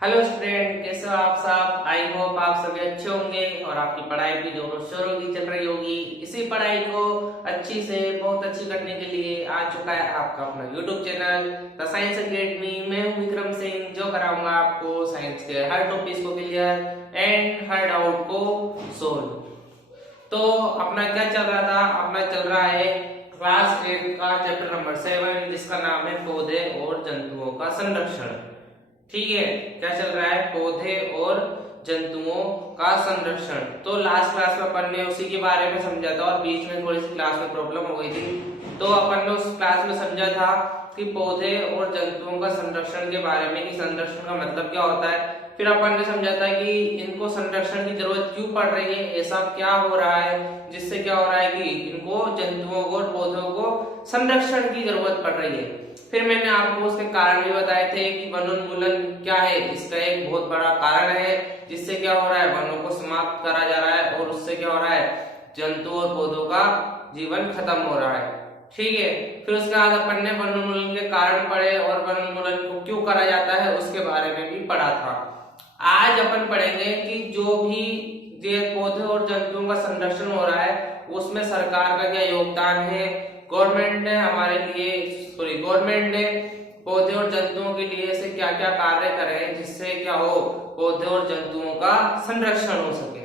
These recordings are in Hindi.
हेलो स्टूडेंट, कैसे हो आप सब। आई होप आप सभी अच्छे होंगे और आपकी पढ़ाई भी जोरों शोरों की चल रही होगी। इसी पढ़ाई को अच्छी से बहुत अच्छी करने के लिए आ चुका है आपका अपना YouTube channel the science academy. मैं हूं विक्रम सिंह, जो कराऊंगा आपको साइंस के हर टॉपिक्स को क्लियर एंड हर डाउट को सोल्व। तो अपना क्या चल रहा था, अपना चल रहा है क्लास 8 का चैप्टर नंबर 7, जिसका नाम है पौधे और जंतुओं का संरक्षण। ठीक है, क्या चल रहा है, पौधे और जंतुओं का संरक्षण। तो लास्ट क्लास में अपन ने उसी के बारे में समझा था और बीच में थोड़ी सी क्लास में प्रॉब्लम हो गई थी। तो अपन ने उस क्लास में समझा था कि पौधे और जंतुओं का संरक्षण के बारे में, कि संरक्षण का मतलब क्या होता है। फिर अपन ने समझा था कि इनको संरक्षण की जरूरत क्यों पड़ रही है, ऐसा क्या हो रहा है जिससे क्या हो रहा है कि इनको जंतुओं को और पौधों को संरक्षण की जरूरत पड़ रही है। फिर मैंने आपको उसके कारण भी बताए थे कि वनोन्मूलन क्या है, इसका एक बहुत बड़ा कारण है जिससे क्या हो रहा है, वनों को समाप्त करा जा रहा है और उससे क्या हो रहा है, जंतु और पौधों का जीवन खत्म हो रहा है। ठीक है, फिर उसके बाद अपन ने वनोन्मूलन के कारण पढ़े और वनोन्मूलन को क्यों करा जाता है उसके बारे में भी पढ़ा था। आज अपन पढ़ेंगे कि जो भी ये पौधे और जंतुओं का संरक्षण हो रहा है उसमें सरकार का क्या योगदान है। गवर्नमेंट ने हमारे लिए, गवर्नमेंट ने पौधे और जंतुओं के लिए ऐसे क्या क्या कार्य करे हैं जिससे क्या हो, पौधे और जंतुओं का संरक्षण हो सके।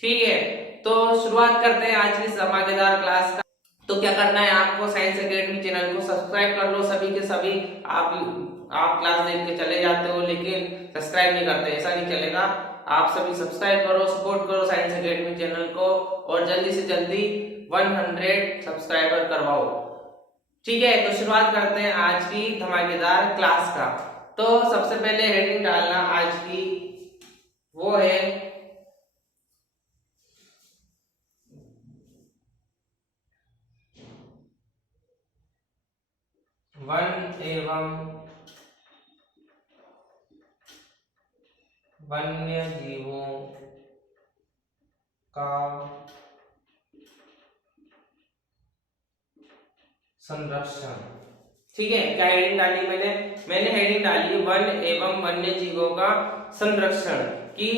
ठीक है, तो शुरुआत करते हैं आज की धमाकेदार क्लास का। तो क्या करना है आपको, साइंस एकेडमी चैनल को सब्सक्राइब कर लो सभी के सभी। आप क्लास देख के चले जाते हो लेकिन सब्सक्राइब नहीं करते, ऐसा नहीं चलेगा। आप सभी सब्सक्राइब करो, सपोर्ट करो साइंस एकेडमी चैनल को और जल्दी से जल्दी 100 सब्सक्राइबर करवाओ। ठीक है, तो शुरुआत करते हैं आज की धमाकेदार क्लास का। तो सबसे पहले हेडिंग डालना आज की, वो है वन एवं वन्य जीवों का संरक्षण। ठीक है, क्या हेडिंग डाली मैंने हेडिंग डाली वन एवं वन्य जीवों का संरक्षण। कि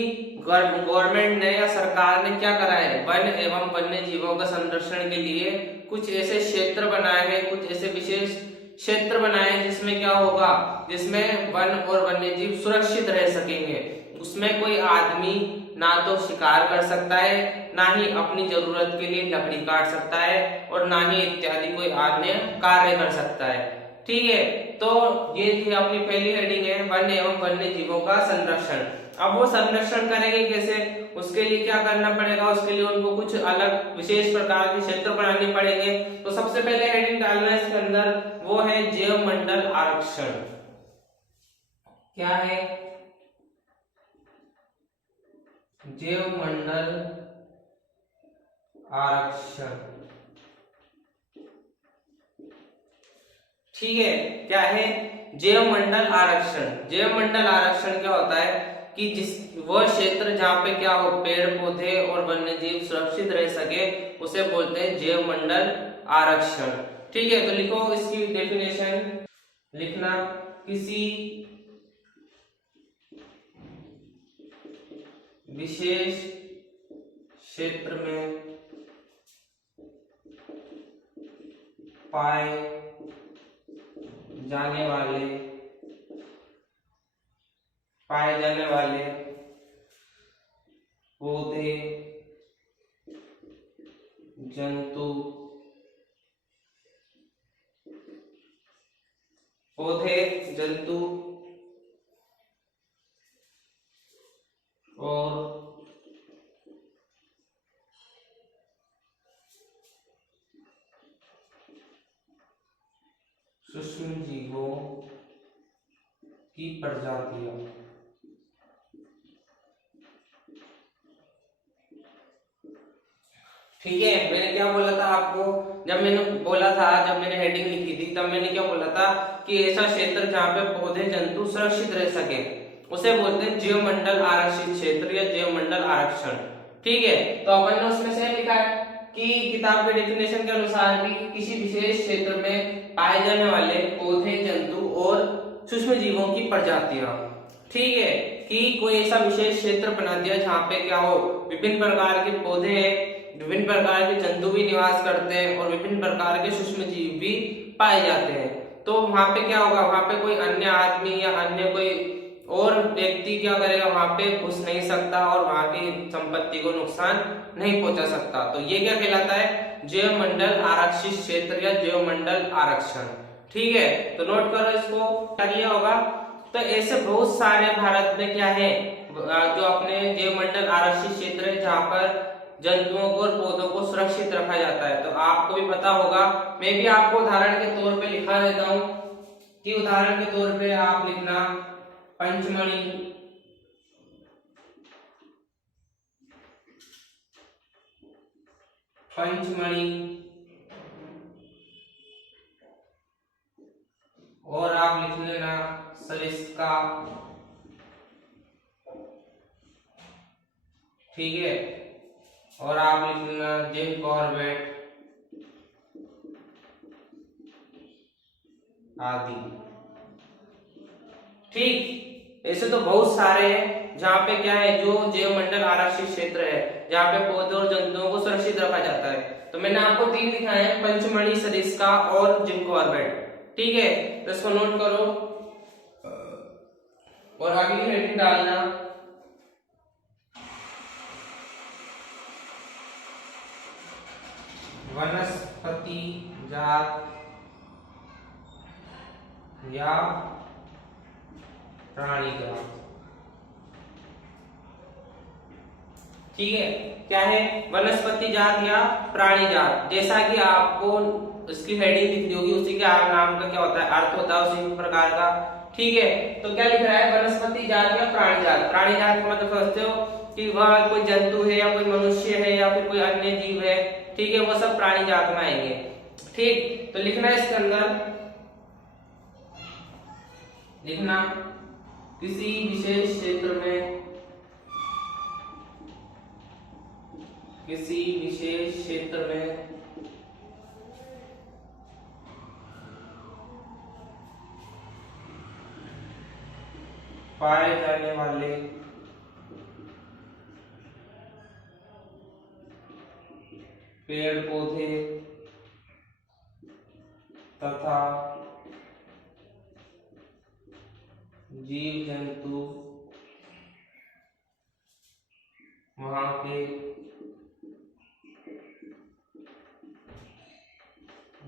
गवर्नमेंट ने या सरकार ने क्या करा है, वन एवं वन्य जीवों का संरक्षण के लिए कुछ ऐसे क्षेत्र बनाए हैं, कुछ ऐसे विशेष क्षेत्र बनाए हैं जिसमें क्या होगा, जिसमें वन और वन्य जीव सुरक्षित रह सकेंगे। उसमें कोई आदमी ना तो शिकार कर सकता है, ना ही अपनी जरूरत के लिए लकड़ी काट सकता है और ना ही इत्यादि कोई अन्य कार्य कर सकता है। ठीक है, तो ये थी अपनी पहली हेडिंग है, वन एवं वन्य जीवों का संरक्षण। अब वो संरक्षण करेंगे कैसे, उसके लिए क्या करना पड़ेगा, उसके लिए उनको कुछ अलग विशेष प्रकार के क्षेत्र बनाने पड़ेंगे। तो सबसे पहले हेडिंग डालना इसके अंदर, वो है जैव मंडल आरक्षण। क्या है, जैव मंडल आरक्षण। ठीक है, क्या है, जैव मंडल आरक्षण। जैव मंडल आरक्षण क्या होता है कि जिस वह क्षेत्र जहाँ पे क्या हो, पेड़ पौधे और वन्य जीव सुरक्षित रह सके, उसे बोलते हैं जैव मंडल आरक्षण। ठीक है, तो लिखो इसकी डेफिनेशन, लिखना, किसी विशेष क्षेत्र में पाए जाने वाले पौधे, जंतु, और सूक्ष्म जीवों की प्रजातियां। ठीक है, मैंने क्या बोला था आपको, जब मैंने हेडिंग लिखी थी तब मैंने क्या बोला था कि ऐसा क्षेत्र जहाँ पे पौधे जंतु सुरक्षित रह सके उसे बोलते हैं जैव मंडल आरक्षित क्षेत्र या जैव मंडल आरक्षण। ठीक है, तो अपन ने उसमें से लिखा है कि किताब के डेफिनेशन के अनुसार भी किसी विशेष क्षेत्र में पाए जाने वाले पौधे, जंतु और सूक्ष्म जीवों की प्रजातियां। ठीक है, कि कोई ऐसा विशेष क्षेत्र बना दिया जहाँ पे क्या हो, विभिन्न प्रकार के पौधे हैं, विभिन्न प्रकार के जंतु भी निवास करते हैं और विभिन्न प्रकार के सूक्ष्म जीव भी पाए जाते हैं। तो वहां पे क्या होगा, वहां पे कोई अन्य आदमी या अन्य कोई और व्यक्ति क्या करेगा, वहां पे घुस नहीं सकता और वहां की संपत्ति को नुकसान नहीं पहुंचा सकता। तो ये क्या कहलाता है, जैव मंडल आरक्षित क्षेत्र या जैव मंडल आरक्षण। ठीक है, तो नोट करो इसको, क्या किया होगा। तो ऐसे बहुत सारे भारत में क्या है, जो अपने जैव मंडल आरक्षित क्षेत्र है जहाँ पर जंतुओं को और पौधों को सुरक्षित रखा जाता है। तो आपको भी पता होगा, मैं भी आपको उदाहरण के तौर पे लिखा देता हूँ कि उदाहरण के तौर पे आप लिखना पंचमढ़ी, पंचमढ़ी, और आप लिख लेना सरिस्का। ठीक है, और आप लिख लेना जिम कॉर्बेट आदि। ठीक, ऐसे तो बहुत सारे हैं जहाँ पे क्या है, जो जैव मंडल आरक्षित क्षेत्र है जहाँ पे पौधों और जंतुओं को सुरक्षित रखा जाता है। तो मैंने आपको 3 दिखाए हैं, पंचमढ़ी, सरिस्का और जिम कॉर्बेट। ठीक है, तो इसको नोट करो और अगली हेडिंग डालना वनस्पति जात या प्राणी जात। ठीक है, क्या है, वनस्पति जात या प्राणी जात। जैसा कि आपको इसकी हेडिंग दिख रही होगी, उसी के नाम का क्या होता है, अर्थ होता है उसी प्रकार का। ठीक है, तो क्या लिख रहा है, वनस्पति जात या प्राणी जात। प्राणी जात का मतलब समझते हो कि वह कोई जंतु है या कोई मनुष्य है या फिर कोई अन्य जीव है। ठीक है, वो सब प्राणी जात में आएंगे। ठीक, तो लिखना है इसके अंदर, लिखना किसी विशेष क्षेत्र में, किसी विशेष क्षेत्र में पाए जाने वाले पेड़ पौधे तथा जीव जंतु वहां के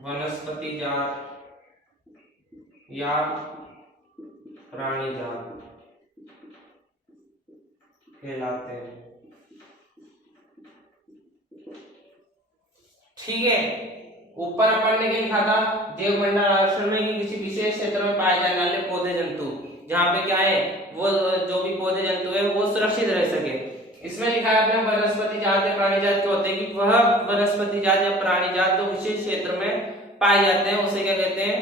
वनस्पति जात या प्राणी जात कहलाते हैं। ठीक है, ऊपर अपन ने क्या लिखा था, जैव मंडल आरक्षण में किसी विशेष क्षेत्र में पाए जाने वाले पौधे जंतु, जहाँ पे क्या है, वो जो भी पौधे जंतु है वो सुरक्षित रह सके। इसमें लिखा है अपने वनस्पति जात या प्राणी जात क्या होते हैं, कि वह वनस्पति जात या प्राणी जात जो विशेष क्षेत्र में पाए जाते हैं उसे क्या कहते हैं,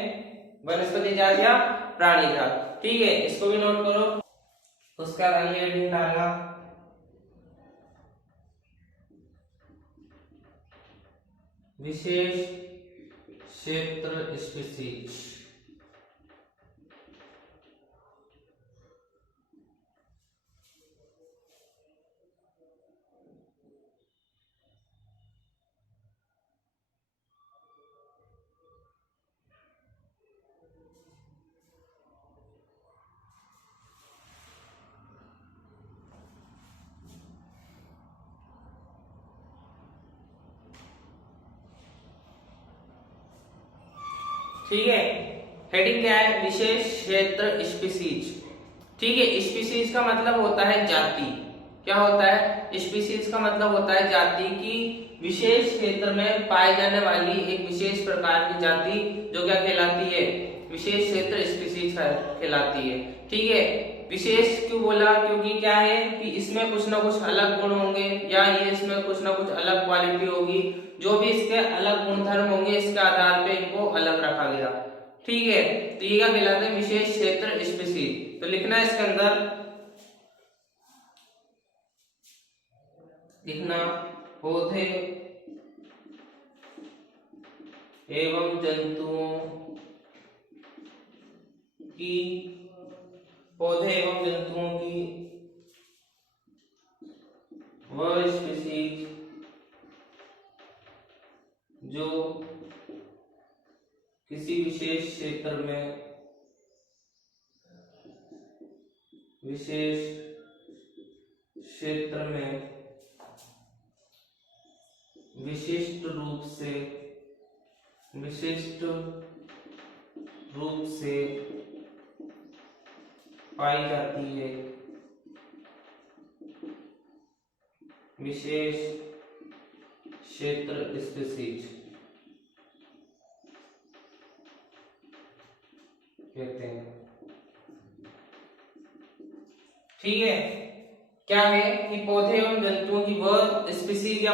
वनस्पति जात या प्राणी जात। ठीक है, इसको भी नोट करो। उसका अगली हेडिंग डालना विशेष क्षेत्र स्पीशीज। ठीक है, हेडिंग क्या है, विशेष क्षेत्र स्पीशीज। ठीक है, स्पीशीज का मतलब होता है जाति। क्या होता है, स्पीशीज का मतलब होता है जाति की विशेष क्षेत्र में पाई जाने वाली एक विशेष प्रकार की जाति जो क्या कहलाती है, विशेष क्षेत्र स्पीशीज कहलाती है। ठीक है, विशेष क्यों बोला, क्योंकि क्या है कि इसमें कुछ ना कुछ अलग गुण होंगे या ये इसमें कुछ ना कुछ अलग क्वालिटी होगी, जो भी इसके अलग गुणधर्म होंगे इसके आधार पे इनको अलग रखा गया। ठीक है, तो ये क्या कहलाते हैं, विशेष क्षेत्र स्पीशीज। तो लिखना है इसके अंदर, लिखना पौधे एवं जंतुओं की पौधे एवं जंतुओं की वह स्पीशीज जो किसी विशेष क्षेत्र में विशिष्ट रूप से पाई जाती है, विशेष क्षेत्र स्पीशीज कहते हैं। ठीक है, क्या है कि पौधे एवं जंतुओं की वह स्पीशीज या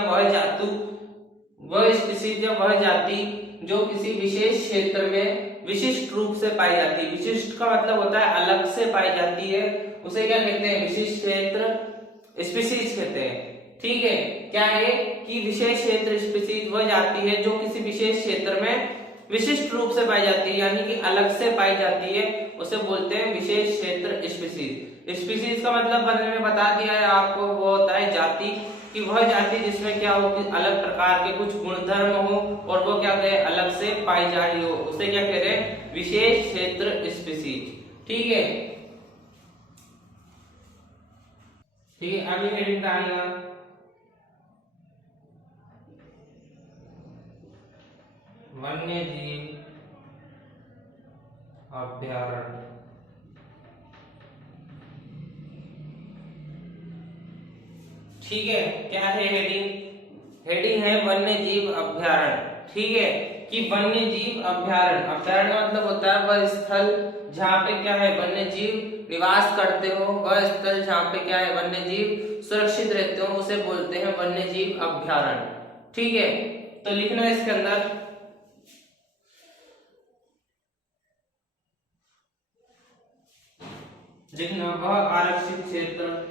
वह स्पीशीज या वह जाति जो किसी विशेष क्षेत्र में विशिष्ट रूप से पाई जाती है। विशिष्ट का मतलब होता है अलग से पाई जाती है, उसे क्या कहते हैं? विशिष्ट क्षेत्र स्पीशीज कहते हैं। ठीक है, क्या है कि विशेष क्षेत्र स्पीशीज वह जाति है जो किसी विशेष क्षेत्र में विशिष्ट रूप से पाई जाती है, यानी कि अलग से पाई जाती है, उसे बोलते हैं विशेष क्षेत्र स्पीशीज। स्पीशीज का मतलब मैंने में बता दिया है आपको, वो होता है जाति कि वह जाति जिसमें क्या हो कि अलग प्रकार के कुछ गुणधर्म हो और वो क्या कहे अलग से पाई जा रही हो, उसे क्या कह रहे हैं? विशेष क्षेत्र स्पीशीज। ठीक है, ठीक है, अगली हेडिंग डालना वन्य जीव अभ्यारण्य। ठीक है, क्या है हेडिंग? हेडिंग है वन्य जीव अभ्यारण्य। ठीक है, कि वन्य जीव अभ्यारण्य, अभ्यारण्य मतलब होता है वह स्थल जहाँ पे क्या है वन्य जीव निवास करते हो, वह स्थल जहाँ पे क्या है वन्य जीव सुरक्षित रहते हो, उसे बोलते हैं वन्य जीव अभ्यारण्य। ठीक है, तो लिखना है इसके अंदर लिखना वह आरक्षित क्षेत्र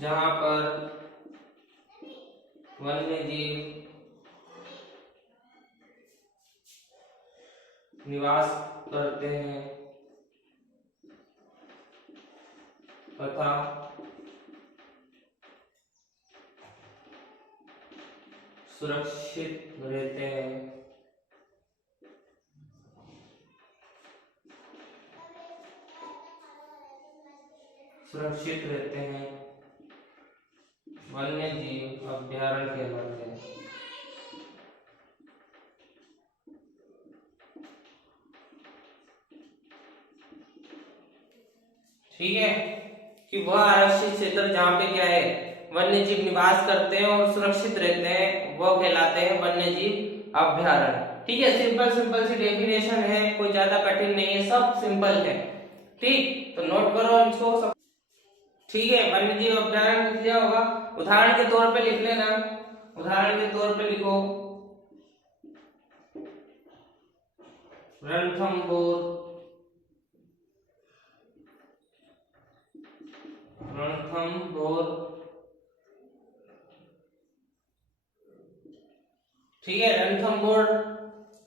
जहां पर वन्य जीव निवास करते हैं तथा सुरक्षित रहते हैं। वन्य जीव अभ्यारण्य कहलाते हैं। ठीक है, कि वह आरक्षित क्षेत्र जहाँ पे क्या है वन्य जीव निवास करते हैं और सुरक्षित रहते हैं, वो कहलाते हैं वन्य जीव अभ्यारण्य। ठीक है, सिंपल सी डेफिनेशन है, कोई ज्यादा कठिन नहीं है, सब सिंपल है। ठीक, तो नोट करो इसको सब। ठीक है, वन्य जीव अभ्यारण्य लिख दिया होगा, उदाहरण के तौर पे लिख लेना। उदाहरण के तौर पे लिखो रणथंभौर ठीक है, रणथंभौर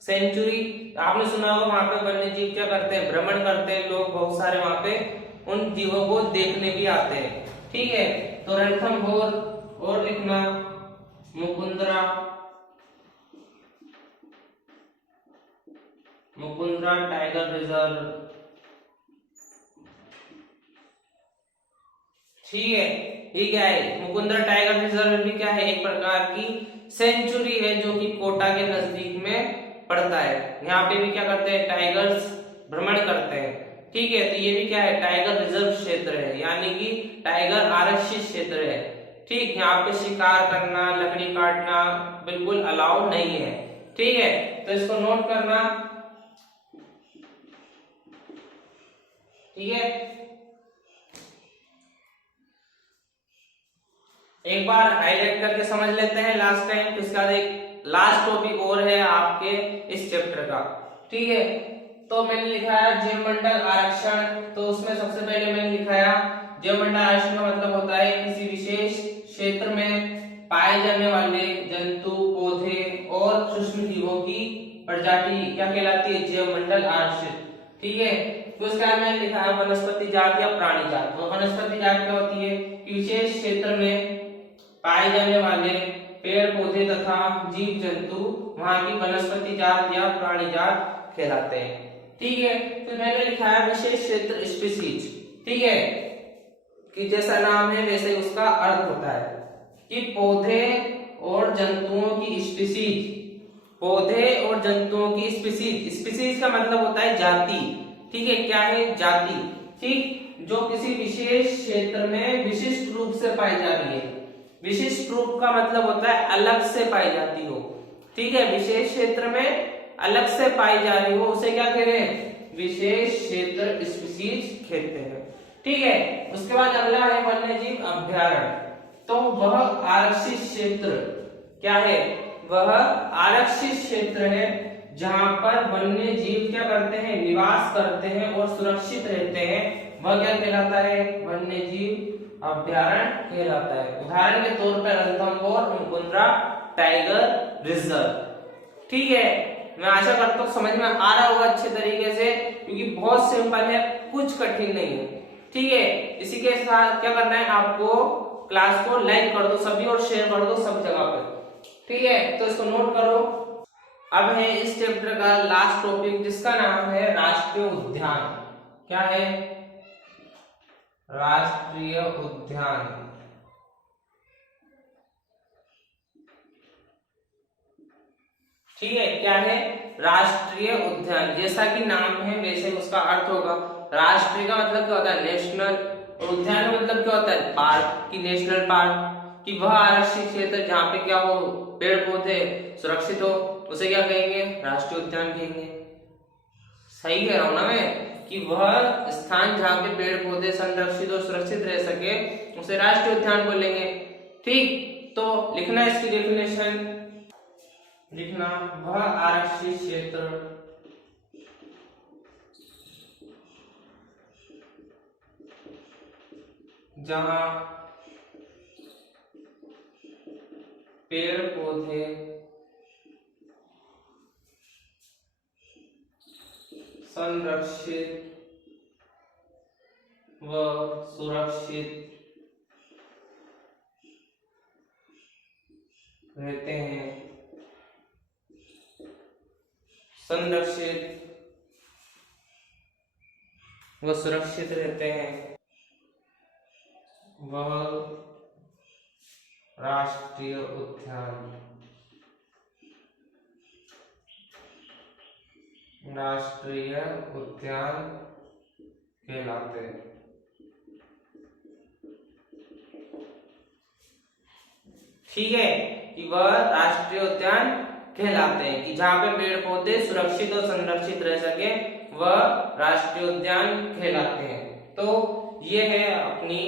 सेंचुरी आपने सुना होगा, वहां पे वन्य जीव क्या करते हैं? भ्रमण करते हैं लोग, बहुत सारे वहां पे उन जीवों को देखने भी आते हैं। ठीक है, तो रणथंभौर और लिखना मुकुंदरा टाइगर रिजर्व। ठीक है, ये क्या है? मुकुंदरा टाइगर रिजर्व भी क्या है? एक प्रकार की सेंचुरी है जो कि कोटा के नजदीक में पड़ता है। यहाँ पे भी क्या करते हैं? टाइगर्स भ्रमण करते हैं। ठीक है, तो ये भी क्या है? टाइगर रिजर्व क्षेत्र है, यानी कि टाइगर आरक्षित क्षेत्र है। ठीक, यहाँ पे शिकार करना, लकड़ी काटना बिल्कुल अलाउ नहीं है। ठीक है, तो इसको नोट करना। ठीक है, एक बार हाईलाइट करके समझ लेते हैं लास्ट टाइम, तो इसका एक लास्ट टॉपिक और है आपके इस चैप्टर का। ठीक है, तो मैंने लिखा है जैव मंडल आरक्षण। तो उसमें सबसे पहले मैंने लिखा है जैव मंडल आरक्षण का मतलब होता है किसी विशेष क्षेत्र में पाए जाने वाले जंतु, पौधे और सूक्ष्म जीवों की प्रजाति क्या कहलाती है? जैव मंडल आरक्षित। ठीक है, तो उसके बाद मैंने लिखा है वनस्पति जात या प्राणी जात। तो वनस्पति जात क्या होती है? विशेष क्षेत्र में पाए जाने वाले पेड़ पौधे तथा जीव जंतु वहां की वनस्पति जात या प्राणी जात कहलाते हैं। ठीक है, तो मैंने लिखा है विशेष क्षेत्र स्पीसीज। ठीक है, कि जैसा नाम है वैसे उसका अर्थ होता है कि पौधे और जंतुओं की स्पीसीज, पौधे और जंतुओं की स्पीसीज। स्पीसीज का मतलब होता है जाति। ठीक है, क्या है? जाति। ठीक, जो किसी विशेष क्षेत्र में विशिष्ट रूप से पाई जा रही है। विशिष्ट रूप का मतलब होता है अलग से पाई जाती हो। ठीक है, विशेष क्षेत्र में अलग से पाई जा रही हो उसे क्या कह रहे हैं? विशेष क्षेत्र स्पीसीज कहते हैं। ठीक है, उसके बाद अगला है वन्यजीव अभयारण्य। तो वह आरक्षित क्षेत्र क्या है? वह आरक्षित क्षेत्र है जहां पर वन्य जीव क्या करते हैं? निवास करते हैं और सुरक्षित रहते हैं। वह क्या कहलाता है? वन्य जीव अभयारण्य कहलाता है। उदाहरण के तौर पर रणथंभौर मुकुंदरा टाइगर रिजर्व। ठीक है, मैं आशा करता हूँ समझ में आ रहा होगा अच्छे तरीके से, क्योंकि बहुत सिंपल है, कुछ कठिन नहीं है। ठीक है, इसी के साथ क्या करना है आपको? क्लास को लाइक कर दो सभी और शेयर कर दो सब जगह पे। ठीक है, तो इसको नोट करो। अब है इस चैप्टर का लास्ट टॉपिक जिसका नाम है राष्ट्रीय उद्यान। क्या है? राष्ट्रीय उद्यान। ठीक है, क्या है? राष्ट्रीय उद्यान। जैसा कि नाम है वैसे उसका अर्थ होगा। राष्ट्रीय का मतलब क्या होता है? नेशनल। और उद्यान का मतलब क्या होता है? पार्क की, नेशनल पार्क की। वह आरक्षित क्षेत्र जहाँ पे क्या हो? पेड़ पौधे सुरक्षित हो, उसे क्या कहेंगे? राष्ट्रीय उद्यान कहेंगे। सही कह रहा हूं ना मैं? कि वह स्थान जहाँ पे पेड़ पौधे संरक्षित और सुरक्षित रह सके उसे राष्ट्रीय उद्यान बोलेंगे। ठीक, तो लिखना इसकी डेफिनेशन, लिखना वह आरक्षित क्षेत्र जहां पेड़ पौधे संरक्षित व सुरक्षित रहते हैं। संरक्षित व सुरक्षित रहते हैं, वह राष्ट्रीय उद्यान, राष्ट्रीय उद्यान कहलाते हैं। ठीक है, कि वह राष्ट्रीय उद्यान कहलाते हैं कि जहां पे पेड़ पौधे सुरक्षित और संरक्षित रह सके वह राष्ट्रीय उद्यान कहलाते हैं। तो ये है अपनी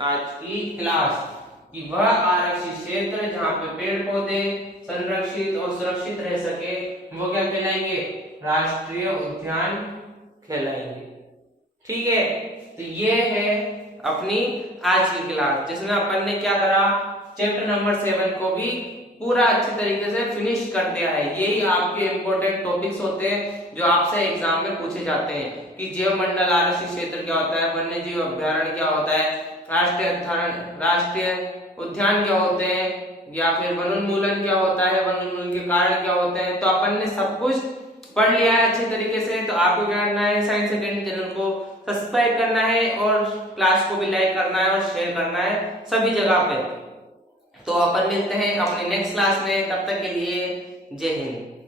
आज की क्लास कि वह आरक्षित क्षेत्र जहां पे पेड़ पौधे संरक्षित और सुरक्षित रह सके वो क्या कहलाएंगे? राष्ट्रीय उद्यान कहलाएंगे। ठीक है, तो ये है अपनी आज की क्लास जिसमें अपन ने क्या करा? चैप्टर नंबर 7 को भी पूरा अच्छे तरीके से फिनिश कर दिया है। यही आपके इंपॉर्टेंट टॉपिक्स होते हैं जो आपसे एग्जाम में पूछे जाते हैं कि जैव मंडल आरक्षित क्षेत्र क्या होता है, वन्य जीव अभ्यारण्य क्या होता है, राष्ट्रीय उद्यान क्या होते हैं, या फिर वनोन्मूलन क्या होता है, वनोन्मूलन के कारण क्या होते हैं। तो अपन ने सब कुछ पढ़ लिया है अच्छे तरीके से। तो आपको क्या करना है? साइंस अकेडमी चैनल को सब्सक्राइब करना है और क्लास को भी लाइक करना है और शेयर करना है सभी जगह पे। तो अपन मिलते हैं अपने नेक्स्ट क्लास में, तब तक के लिए जय हिंद।